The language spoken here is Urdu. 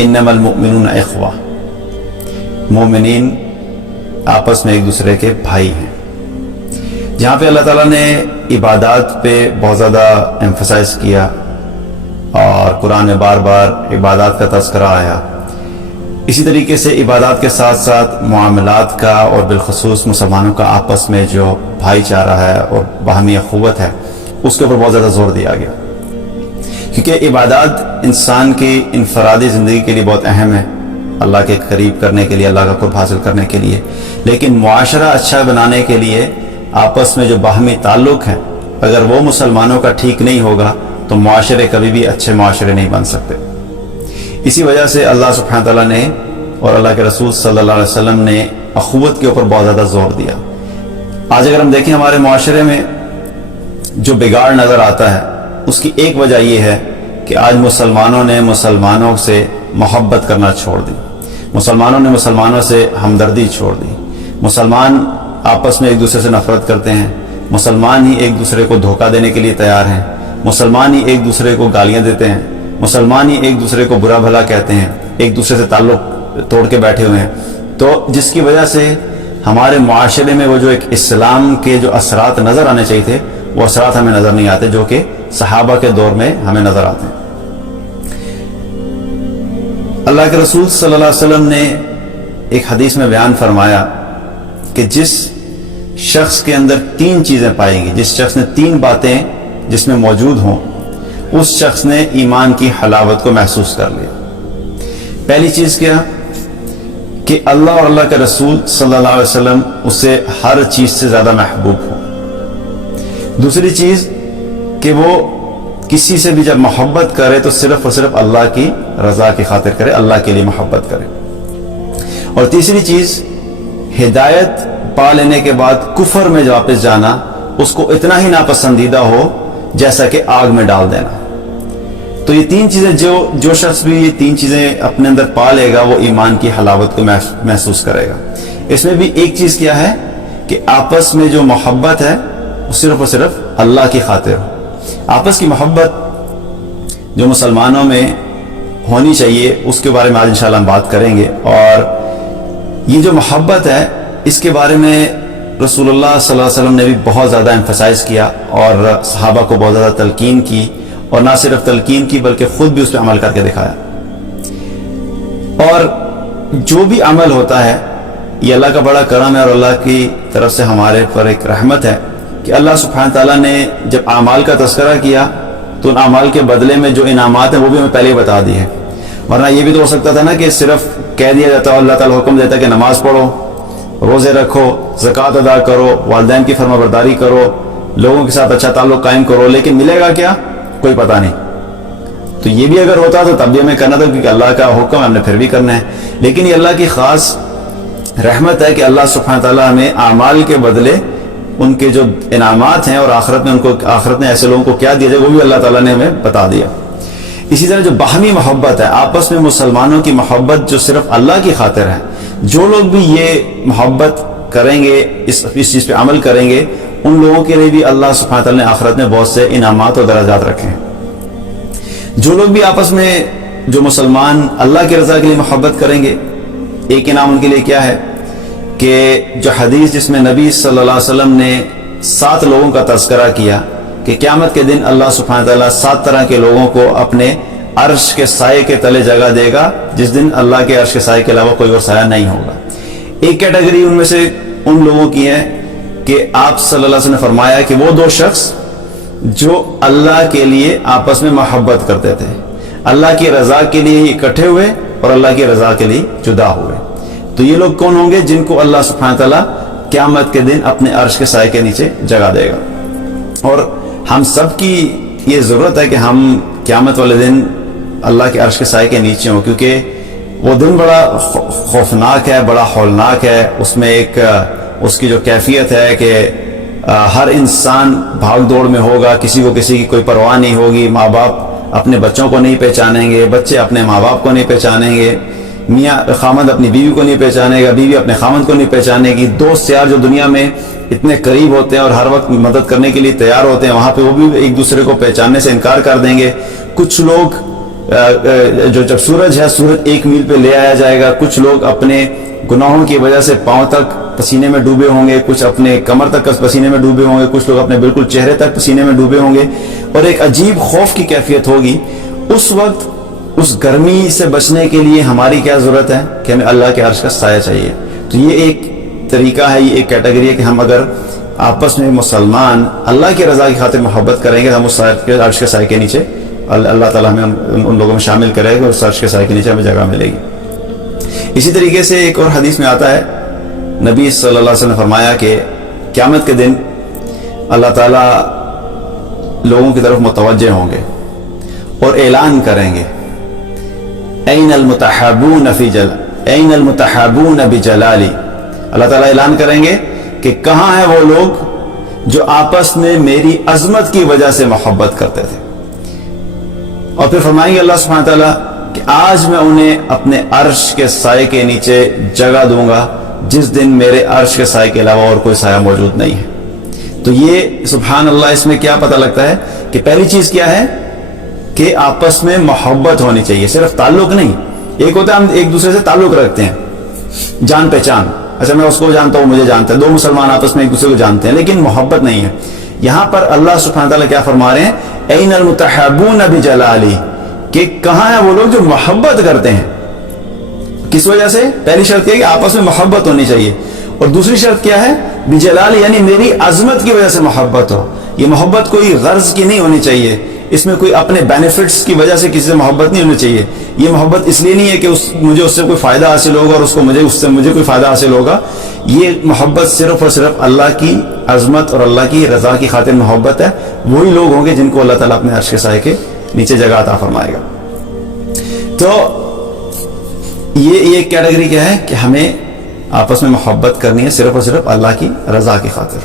انما المؤمنون اخوہ، مومنین آپس میں ایک دوسرے کے بھائی ہیں۔ جہاں پہ اللہ تعالیٰ نے عبادات پہ بہت زیادہ ایمفسائز کیا اور قرآن میں بار بار عبادات کا تذکرہ آیا، اسی طریقے سے عبادات کے ساتھ ساتھ معاملات کا اور بالخصوص مسلمانوں کا آپس میں جو بھائی چارہ ہے اور باہمی اخوت ہے اس کے اوپر بہت زیادہ زور دیا گیا، کیونکہ عبادات انسان کی انفرادی زندگی کے لیے بہت اہم ہے، اللہ کے قریب کرنے کے لیے، اللہ کا قرب حاصل کرنے کے لیے، لیکن معاشرہ اچھا بنانے کے لیے آپس میں جو باہمی تعلق ہے اگر وہ مسلمانوں کا ٹھیک نہیں ہوگا تو معاشرے کبھی بھی اچھے معاشرے نہیں بن سکتے۔ اسی وجہ سے اللہ سبحانہ تعالیٰ نے اور اللہ کے رسول صلی اللہ علیہ وسلم نے اخوت کے اوپر بہت زیادہ زور دیا۔ آج اگر ہم دیکھیں ہمارے معاشرے میں جو بگاڑ نظر آتا ہے اس کی ایک وجہ یہ ہے کہ آج مسلمانوں نے مسلمانوں سے محبت کرنا چھوڑ دی، مسلمانوں نے مسلمانوں سے ہمدردی چھوڑ دی، مسلمان آپس میں ایک دوسرے سے نفرت کرتے ہیں، مسلمان ہی ایک دوسرے کو دھوکہ دینے کے لیے تیار ہیں، مسلمان ہی ایک دوسرے کو گالیاں دیتے ہیں، مسلمان ہی ایک دوسرے کو برا بھلا کہتے ہیں، ایک دوسرے سے تعلق توڑ کے بیٹھے ہوئے ہیں، تو جس کی وجہ سے ہمارے معاشرے میں وہ جو ایک اسلام کے جو اثرات نظر آنے چاہیے تھے وہ اثرات ہمیں نظر نہیں آتے جو کہ صحابہ کے دور میں ہمیں نظر آتے ہیں۔ اللہ کے رسول صلی اللہ علیہ وسلم نے ایک حدیث میں بیان فرمایا کہ جس شخص کے اندر تین چیزیں پائیں گی، جس شخص نے تین باتیں جس میں موجود ہوں، اس شخص نے ایمان کی حلاوت کو محسوس کر لیا۔ پہلی چیز کیا کہ اللہ اور اللہ کے رسول صلی اللہ علیہ وسلم اسے ہر چیز سے زیادہ محبوب ہو۔ دوسری چیز کہ وہ کسی سے بھی جب محبت کرے تو صرف اور صرف اللہ کی رضا کی خاطر کرے، اللہ کے لیے محبت کرے۔ اور تیسری چیز ہدایت پا لینے کے بعد کفر میں واپس جانا اس کو اتنا ہی ناپسندیدہ ہو جیسا کہ آگ میں ڈال دینا۔ تو یہ تین چیزیں جو شخص بھی یہ تین چیزیں اپنے اندر پا لے گا وہ ایمان کی حلاوت کو محسوس کرے گا۔ اس میں بھی ایک چیز کیا ہے کہ آپس میں جو محبت ہے وہ صرف اور صرف اللہ کی خاطر ہو۔ آپس کی محبت جو مسلمانوں میں ہونی چاہیے اس کے بارے میں آج انشاءاللہ ہم بات کریں گے، اور یہ جو محبت ہے اس کے بارے میں رسول اللہ صلی اللہ علیہ وسلم نے بھی بہت زیادہ ایمفسائز کیا اور صحابہ کو بہت زیادہ تلقین کی، اور نہ صرف تلقین کی بلکہ خود بھی اس پہ عمل کر کے دکھایا۔ اور جو بھی عمل ہوتا ہے یہ اللہ کا بڑا کرم ہے اور اللہ کی طرف سے ہمارے پر ایک رحمت ہے کہ اللہ سبحانہ تعالیٰ نے جب اعمال کا تذکرہ کیا تو ان اعمال کے بدلے میں جو انعامات ہیں وہ بھی ہمیں پہلے بتا دی ہے، ورنہ یہ بھی تو ہو سکتا تھا نا کہ صرف کہہ دیا جاتا اللہ تعالیٰ حکم دیتا کہ نماز پڑھو، روزے رکھو، زکوٰۃ ادا کرو، والدین کی فرما برداری کرو، لوگوں کے ساتھ اچھا تعلق قائم کرو، لیکن ملے گا کیا کوئی پتہ نہیں۔ تو یہ بھی اگر ہوتا تو تب بھی ہمیں کرنا تھا کیونکہ اللہ کا حکم ہم نے پھر بھی کرنا ہے، لیکن یہ اللہ کی خاص رحمت ہے کہ اللہ سبحانہ تعالیٰ ہمیں اعمال کے بدلے ان کے جو انعامات ہیں اور آخرت میں ایسے لوگوں کو کیا دیا جائے وہ بھی اللہ تعالیٰ نے ہمیں بتا دیا۔ اسی طرح جو باہمی محبت ہے آپس میں مسلمانوں کی محبت جو صرف اللہ کی خاطر ہے، جو لوگ بھی یہ محبت کریں گے، اس چیز پہ عمل کریں گے، ان لوگوں کے لیے بھی اللہ سبحانہ تعالیٰ نے آخرت میں بہت سے انعامات اور درجات رکھے ہیں۔ جو لوگ بھی آپس میں جو مسلمان اللہ کی رضا کے لیے محبت کریں گے، ایک انعام ان کے لیے کیا ہے کہ جو حدیث جس میں نبی صلی اللہ علیہ وسلم نے 7 لوگوں کا تذکرہ کیا کہ قیامت کے دن اللہ سبحانہ تعالیٰ 7 طرح کے لوگوں کو اپنے عرش کے سائے کے تلے جگہ دے گا جس دن اللہ کے عرش کے سائے کے علاوہ کوئی اور سایہ نہیں ہوگا۔ ایک کیٹیگری ان میں سے ان لوگوں کی ہے کہ آپ صلی اللہ علیہ وسلم نے فرمایا کہ وہ 2 شخص جو اللہ کے لیے آپس میں محبت کرتے تھے، اللہ کی رضا کے لیے اکٹھے ہوئے اور اللہ کی رضا کے لیے جدا ہوئے۔ تو یہ لوگ کون ہوں گے؟ جن کو اللہ سبحانہ تعالیٰ قیامت کے دن اپنے عرش کے سائے کے نیچے جگہ دے گا۔ اور ہم سب کی یہ ضرورت ہے کہ ہم قیامت والے دن اللہ کے عرش کے سائے کے نیچے ہوں، کیونکہ وہ دن بڑا خوفناک ہے، بڑا ہولناک ہے۔ اس میں ایک اس کی جو کیفیت ہے کہ ہر انسان بھاگ دوڑ میں ہوگا، کسی کو کسی کی کوئی پرواہ نہیں ہوگی، ماں باپ اپنے بچوں کو نہیں پہچانیں گے، بچے اپنے ماں باپ کو نہیں پہچانیں گے، میاں خامد اپنی بیوی کو نہیں پہچانے گا، بیوی اپنے خامد کو نہیں پہچانے گی، دوست یار جو دنیا میں اتنے قریب ہوتے ہیں اور ہر وقت مدد کرنے کے لیے تیار ہوتے ہیں وہاں پہ وہ بھی ایک دوسرے کو پہچاننے سے انکار کر دیں گے۔ کچھ لوگ جو جب سورج ہے سورج 1 میل پہ لے آیا جائے گا. کچھ لوگ اپنے گناہوں کی وجہ سے پاؤں تک پسینے میں ڈوبے ہوں گے, کچھ اپنے کمر تک پسینے میں ڈوبے ہوں گے, کچھ لوگ اپنے بالکل چہرے تک پسینے میں ڈوبے ہوں گے, اور ایک عجیب خوف کی کیفیت ہوگی. اس وقت اس گرمی سے بچنے کے لیے ہماری کیا ضرورت ہے کہ ہمیں اللہ کے عرش کا سایہ چاہیے. تو یہ ایک طریقہ ہے, یہ ایک کیٹیگری ہے کہ ہم اگر آپس میں مسلمان اللہ کی رضا کی خاطر محبت کریں گے, ہم اس عرش کے سائے کے نیچے اللہ تعالیٰ ہمیں ان لوگوں میں شامل کرے گا اور اس عرش کے سائے کے نیچے ہمیں جگہ ملے گی. اسی طریقے سے ایک اور حدیث میں آتا ہے, نبی صلی اللہ علیہ وسلم نے فرمایا کہ قیامت کے دن اللہ تعالیٰ لوگوں کی طرف متوجہ ہوں گے اور اعلان کریں گے, این المتحابون این المتحابون بجلالی. اللہ تعالیٰ اعلان کریں گے کہ کہاں ہیں وہ لوگ جو آپس میں میری عظمت کی وجہ سے محبت کرتے تھے. اور پھر فرمائیں گے اللہ سبحانہ تعالیٰ کہ آج میں انہیں اپنے عرش کے سائے کے نیچے جگہ دوں گا جس دن میرے عرش کے سائے کے علاوہ اور کوئی سایہ موجود نہیں ہے. تو یہ سبحان اللہ, اس میں کیا پتہ لگتا ہے کہ پہلی چیز کیا ہے کہ آپس میں محبت ہونی چاہیے, صرف تعلق نہیں. ایک ہوتا ہے ہم ایک دوسرے سے تعلق رکھتے ہیں, جان پہچان, اچھا میں اس کو جانتا ہوں مجھے جانتا ہے, دو مسلمان آپس میں ایک دوسرے کو جانتے ہیں, لیکن محبت نہیں ہے. یہاں پر اللہ سبحانہ تعالیٰ کیا فرما رہے ہیں, این المتحابون بجلالی, کہ کہاں ہیں وہ لوگ جو محبت کرتے ہیں. کس وجہ سے؟ پہلی شرط یہ ہے کہ آپس میں محبت ہونی چاہیے, اور دوسری شرط کیا ہے, بجلالی یعنی میری عظمت کی وجہ سے محبت ہو. یہ محبت کوئی غرض کی نہیں ہونی چاہیے, اس میں کوئی اپنے بینیفٹس کی وجہ سے کسی سے محبت نہیں ہونی چاہیے. یہ محبت اس لیے نہیں ہے کہ مجھے اس سے کوئی فائدہ حاصل ہوگا اور اس کو اس سے مجھے کوئی فائدہ حاصل ہوگا. یہ محبت صرف اور صرف اللہ کی عظمت اور اللہ کی رضا کی خاطر محبت ہے. وہی لوگ ہوں گے جن کو اللہ تعالیٰ اپنے عرش کے سائے کے نیچے جگہ عطا فرمائے گا. تو یہ ایک کیٹیگری کیا ہے کہ ہمیں آپس میں محبت کرنی ہے صرف اور صرف اللہ کی رضا کی خاطر.